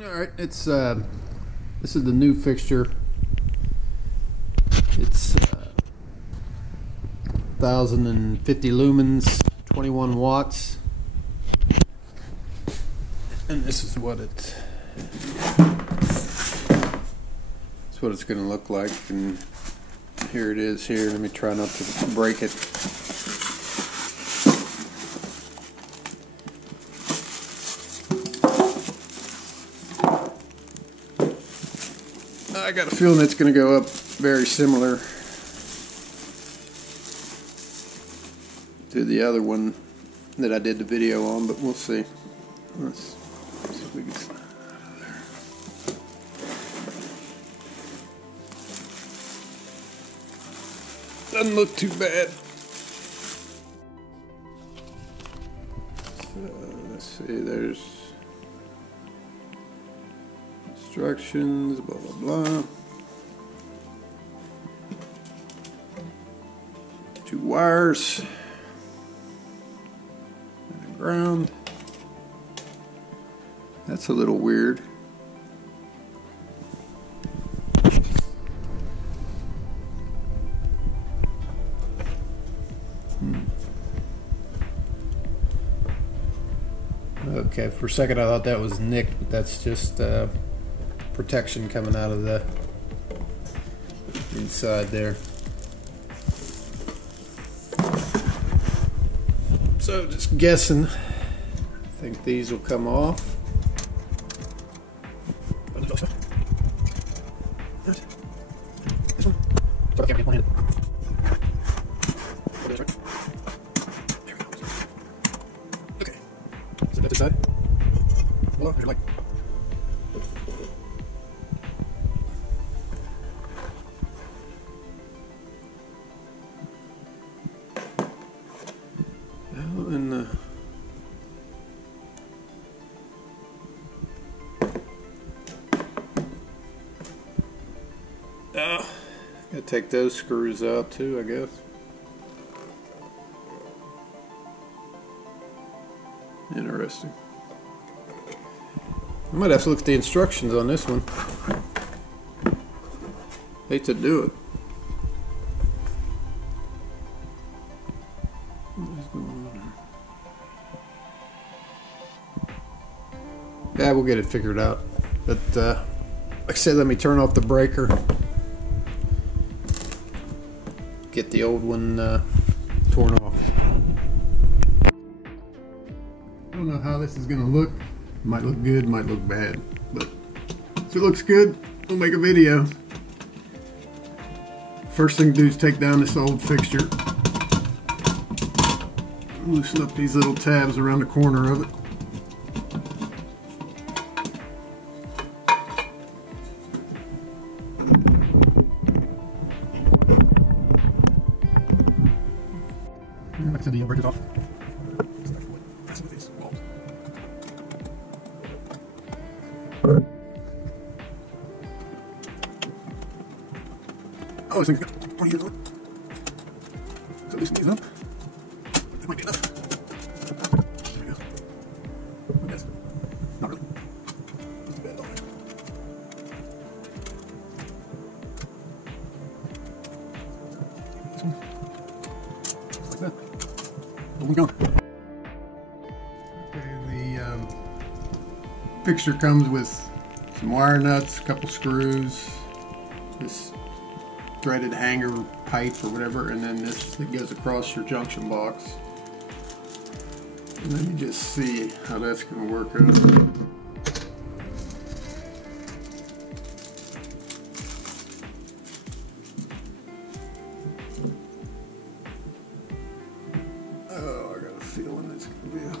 Alright, it's this is the new fixture. It's 1050 lumens, 21 watts, and this is what it's going to look like. And here it is here. Let me try not to break it. I got a feeling it's going to go up very similar to the other one that I did the video on, but we'll see. Let's see if we can slide it out of there. Doesn't look too bad. So let's see, there's instructions, blah blah blah. 2 wires and a ground. That's a little weird. Okay, for a second I thought that was nicked, but that's just protection coming out of the inside there. So just guessing, I think these will come off. Okay, so that's this side. Hello, good light. And gotta take those screws out too, I guess. Interesting. I might have to look at the instructions on this one. Hate to do it. What's going on here? Yeah, we'll get it figured out. But like I said, let me turn off the breaker. Get the old one torn off. I don't know how this is gonna look. Might look good, might look bad. But if it looks good, we'll make a video. First thing to do is take down this old fixture. Loosen up these little tabs around the corner of it. Like I said, the break it off. Oh, this thing's got 20 years on it. So loosen these up. That might be enough. There we go. I guess. Not really. Not too bad at all. This one. Just like that. Boom and gone. Okay, the fixture comes with some wire nuts, a couple screws, this threaded hanger pipe or whatever, and then this that goes across your junction box. And let me just see how that's going to work out. Oh, I got a feeling it's going to be a...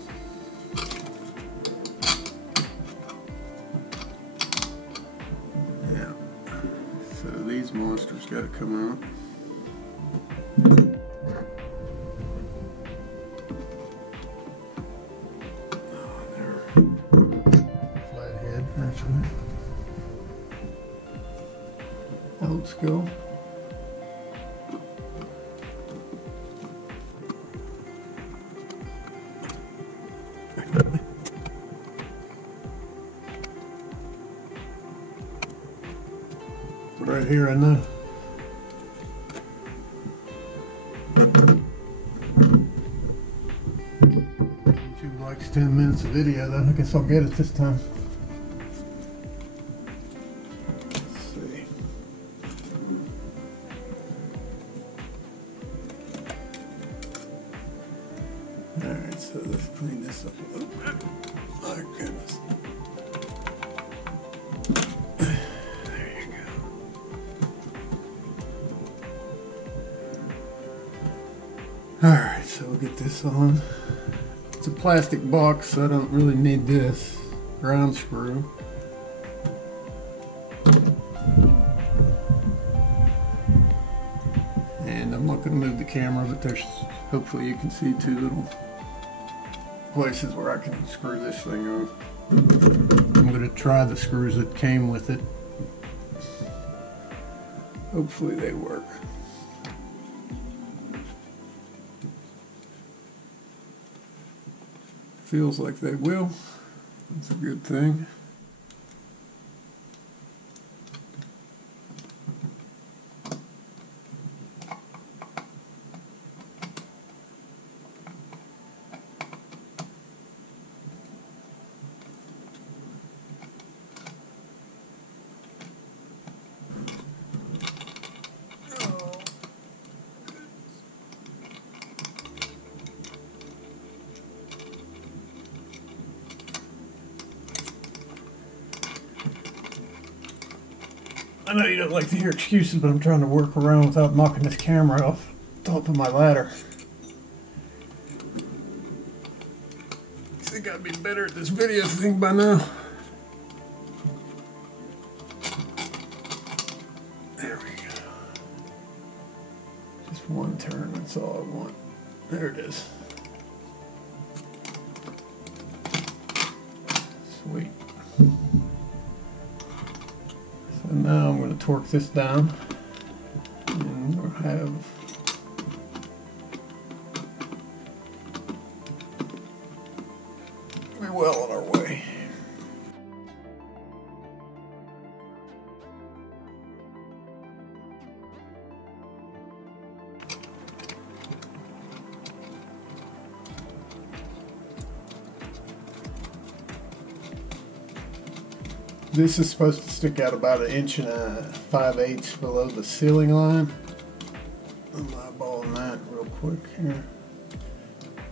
So these monsters got to come out. Oh, they're flathead, actually. Old school. right here, I know. YouTube likes 10 minutes of video though. I guess I'll get it this time. Let's see. Alright, so let's clean this up a little bit. My goodness. There you go. Alright, so we'll get this on. It's a plastic box, so I don't really need this ground screw. And I'm not going to move the camera, but there's, hopefully you can see two little places where I can screw this thing on. I'm going to try the screws that came with it. Hopefully they work. Feels like they will. That's a good thing. I know you don't like to hear excuses, but I'm trying to work around without knocking this camera off the top of my ladder. I think I'd be better at this video thing by now. There we go. Just one turn, that's all I want. There it is. Sweet. So now I'm going to torque this down, and we'll have we're well on our way. This is supposed to stick out about 1 5/8 inches below the ceiling line. I'm eyeballing that real quick here.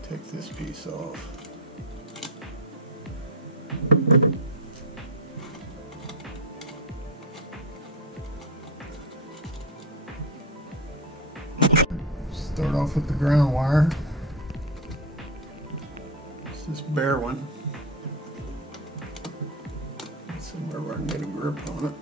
Take this piece off. Start off with the ground wire. It's this bare one. Somewhere where I can get a grip on it.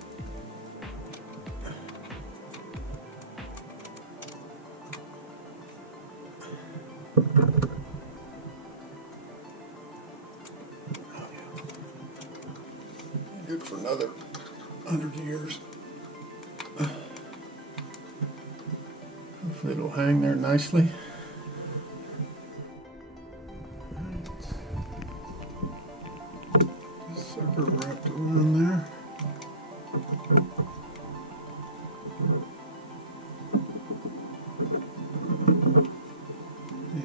Good for another 100 years. Hopefully it'll hang there nicely. Sucker wrapped around there.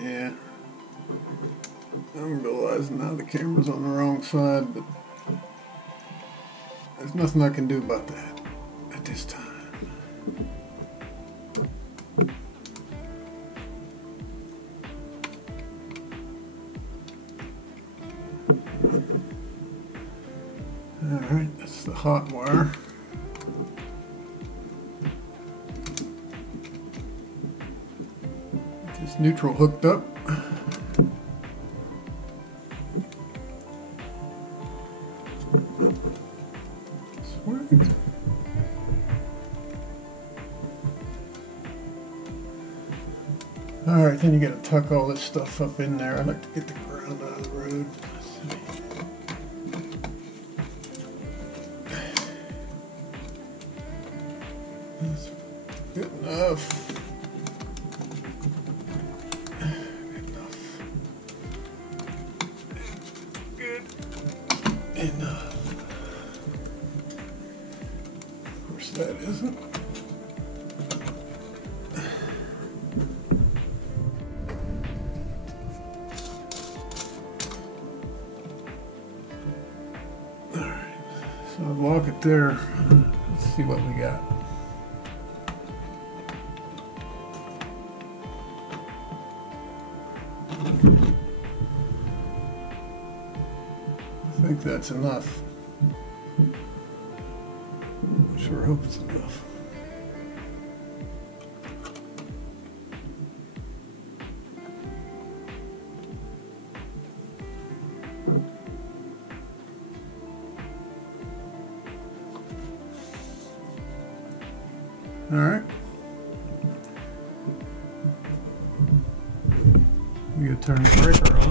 Yeah, I'm realizing now the camera's on the wrong side, but there's nothing I can do about that at this time. Alright, that's the hot wire. Get this neutral hooked up. Sweet. Alright, then you gotta tuck all this stuff up in there. I like to get the ground out of the road. That's good enough. Good enough. Good enough. Of course, That isn't. Alright, so I'll lock it there. Let's see what we got. I think that's enough. Sure hope it's enough. All right. We gotta turn the breaker on.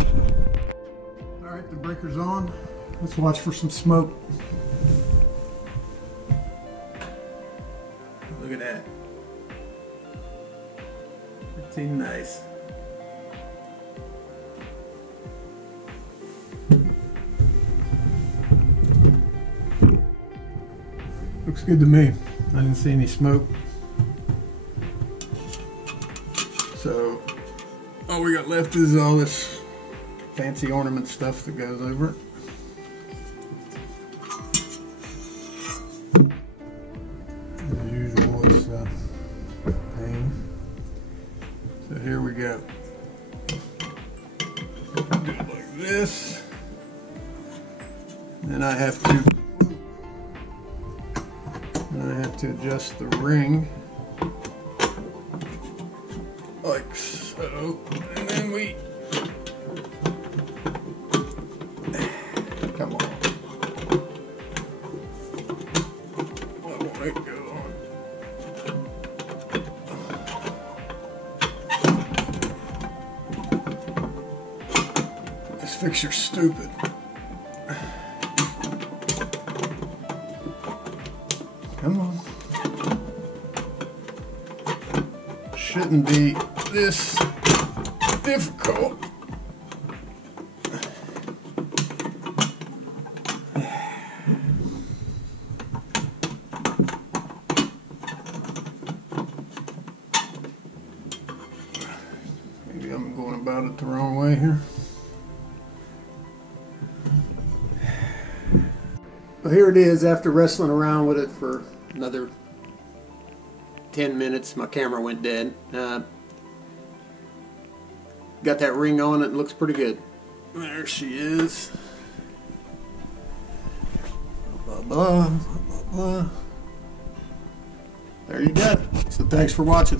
All right, the breaker's on. Let's watch for some smoke. Look at that. Pretty nice. Looks good to me. I didn't see any smoke. So all we got left is all this fancy ornament stuff that goes over it. As usual, it's pain. So here we go. Do it like this. Then I have to adjust the ring like so, and then we come on. I won't let it go on. This fixture's stupid. Come on. Shouldn't be this difficult. Maybe I'm going about it the wrong way here. Well, here it is after wrestling around with it for another 10 minutes. My camera went dead. Got that ring on it. Looks pretty good. There she is. Blah, blah, blah, blah, blah. There you go. So thanks for watching.